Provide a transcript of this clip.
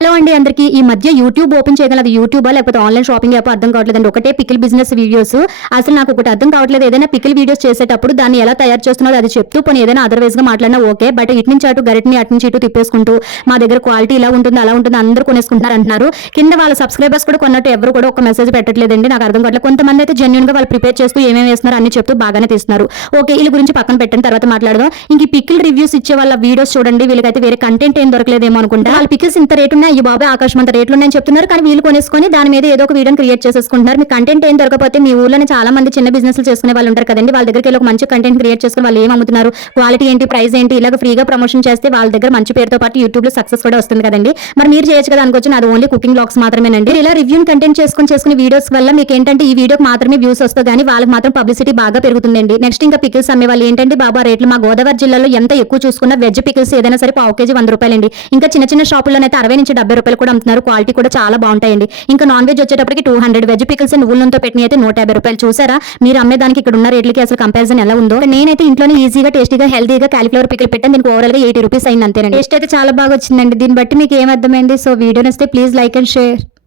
Hello అండి అందరికి ఈ మధ్య యూట్యూబ్ ఓపెన్ చేయగల అది యూట్యూబా లేకపోతే ఆన్లైన్ షాపింగ్ యాప్ అర్థం కావట్లేదండి. ఒకటే పికిల్ బిజినెస్ వీడియోస్. అసలు నాకు ఒకటి అర్థం కావట్లేదు. ఏదైనా పికిల్ వీడియోస్ చేసేటప్పుడు దాన్ని ఎలా తయారు చేస్తున్నారో అది చెప్తూ పోనీ ఏదైనా అదర్వైజ్ గా మాట్లాడినా ఓకే. బట్ ఇటు నుంచి అటు గరిటిని అటు నుంచి ఇటు తిప్పేసుకుంటూ మా దగ్గర క్వాలిటీ ఇలా ఉంటుంది అలా ఉంటుంది అందరూ కొనేసుకుంటున్నారు అంటున్నారు. కింద వాళ్ళ సబ్స్క్రైబర్స్ కూడా కొన్నట్టు ఎవరు కూడా ఒక మెసేజ్ పెట్టట్లేదండి. నాకు అర్థం కావట్లేదు. కొంతమంది అయితే జెన్యున్ గా వాళ్ళు ప్రిపేర్ చేస్తూ ఏమేమి వేస్తున్నారు అన్ని చెప్తూ బాగానే తీస్తున్నారు. ఓకే, వీళ్ళ గురించి పక్కన పెట్టిన తర్వాత మాట్లాడదాం. ఇంక ఈ పికిల్ రివ్యూస్ ఇచ్చే వాళ్ళ వీడియోస్ చూడండి. వీళ్ళకైతే వేరే కంటెంట్ ఏం దొరకలేదేమో అనుకుంటా. వాళ్ళ పికిల్స్ ఇంత రేట్ ఉన్నాయి, ఈ బాబాయ్ ఆకాశం రేట్లు ఉన్నాయని చెప్తున్నారు. కానీ వీళ్ళు కొనేసుకొని దాని మీద ఏదో ఒక వీడియోని క్రియేట్ చేసేసుకుంటున్నారు. మీ కంటెంట్ ఏం దొరకపోతే మీ ఊర్లోనే చాలా మంది చిన్న బిజినెస్ చేసుకునే వాళ్ళు ఉంటారు కదండి. వాళ్ళ దగ్గరికి వెళ్ళి ఒక మంచి కంటెంట్ క్రియేట్ చేసుకుని వాళ్ళు ఏం అమ్ముతున్నారు, క్వాలిటీ ఏంటి, ప్రైస్ ఏంటి, ఇలాగ ఫ్రీగా ప్రమోషన్ చేస్తే వాళ్ళ దగ్గర మంచి పేరుతో పాటు యూట్యూబ్ లో సక్సెస్ కూడా వస్తుంది కదండి. మరి మీరు చేయొచ్చు కదా అనుకోవచ్చు. అది ఓన్లీ కుకింగ్ బ్లాగ్స్ మాత్రమేనండి. ఇలా రివ్యూ కంటెంట్ చేసుకుని వీడియోస్ వల్ల మీకు ఏంటంటే ఈ వీడియోకి మాత్రమే వ్యూస్ వస్తుంది కానీ వాళ్ళకి మాత్రం పబ్లిసిటీ బాగా పెరుగుతుందండి. నెక్స్ట్ ఇంకా పికిల్స్ అమ్మే వాళ్ళు ఏంటంటే బాబా రేట్లు మా గోదావరి జిల్లాలో ఎంత ఎక్కువ చూసుకున్న వెజ్ పికిల్స్ ఏదైనా సరే పావు కేజీ 100 రూపాయలండి. ఇంకా చిన్న చిన్న షాపుల్లోనైతే 60 నుంచి 70 రూపాయలు కూడా అమ్ముతున్నారు. క్వాలిటీ కూడా చాలా బాగుంటాయండి. ఇంకా నాన్ వెజ్ వచ్చేటప్పటికి 200, వెజ్ పికిల్స్ నువ్వులతో పెట్టిన అయితే 150 రూపాయలు. చూసారా మీరు అమ్మేదానికి ఇక్కడ ఉన్న రేట్లకి అసలు కంపారిజన్ ఎలా ఉందో. నేనైతే ఇంట్లోనే ఈజీగా టేస్టీగా హెల్తీగా కాలీఫ్లవర్ పికిల్ పెట్టాను. దీనికి ఓవరాల్ గా 80 రూపీస్ అయింది అంతేనండి. టేస్ట్ అయితే చాలా బాగా వచ్చిందండి. దీన్ని బట్టి మీకు ఏం అర్థమైంది? సో వీడియో నచ్చితే ప్లీజ్ లైక్ అండ్ షేర్.